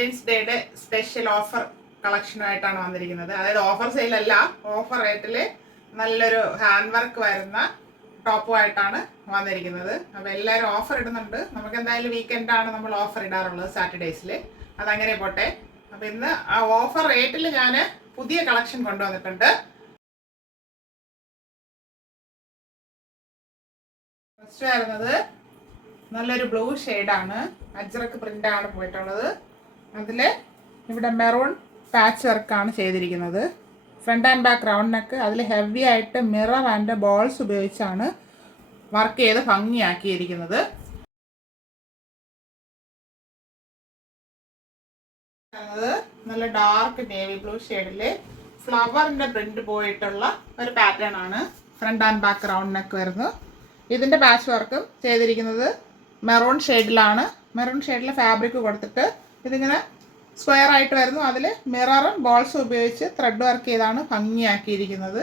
Valentine's ഡേയുടെ special offer കളക്ഷനുമായിട്ടാണ് വന്നിരിക്കുന്നത്. അതായത് ഓഫർ സെയിലല്ല, ഓഫർ റേറ്റിൽ നല്ലൊരു ഹാൻഡ് വർക്ക് വരുന്ന ടോപ്പുമായിട്ടാണ് വന്നിരിക്കുന്നത്. അപ്പോൾ എല്ലാവരും ഓഫർ ഇടുന്നുണ്ട്. നമുക്ക് എന്തായാലും വീക്കെൻഡാണ് നമ്മൾ ഓഫർ ഇടാറുള്ളത്, സാറ്റർഡേയ്സിൽ. അതങ്ങനെ പോട്ടെ. അപ്പോൾ ഇന്ന് ആ ഓഫർ റേറ്റിൽ ഞാൻ പുതിയ കളക്ഷൻ കൊണ്ടുവന്നിട്ടുണ്ട്. ഫസ്റ്റ് വരുന്നത് നല്ലൊരു ബ്ലൂ ഷെയ്ഡാണ്, അജ്രക്ക് പ്രിൻ്റാണ് പോയിട്ടുള്ളത്. അതിൽ ഇവിടെ മെറൂൺ പാച്ച് വർക്കാണ് ചെയ്തിരിക്കുന്നത്. Front and back round neck. അതിൽ ഹെവി ആയിട്ട് മിറർ ആൻഡ് ബോൾസ് ഉപയോഗിച്ചാണ് വർക്ക് ചെയ്ത് ഭംഗിയാക്കിയിരിക്കുന്നത്. നല്ല ഡാർക്ക് നേവി ബ്ലൂ ഷെയ്ഡിൽ ഫ്ലവറിൻ്റെ പ്രിന്റ് പോയിട്ടുള്ള ഒരു പാറ്റേൺ ആണ് front and back round neck വരുന്നത്. ഇതിൻ്റെ പാച്ച് വർക്കും ചെയ്തിരിക്കുന്നത് മെറൂൺ ഷെയ്ഡിലാണ്. മെറൂൺ ഷെയ്ഡിൽ ഫാബ്രിക് കൊടുത്തിട്ട് ഇതിങ്ങനെ സ്ക്വയർ ആയിട്ട് വരുന്നു. അതിൽ മിററും ബോൾസും ഉപയോഗിച്ച് ത്രെഡ് വർക്ക് ചെയ്താണ് ഭംഗിയാക്കിയിരിക്കുന്നത്.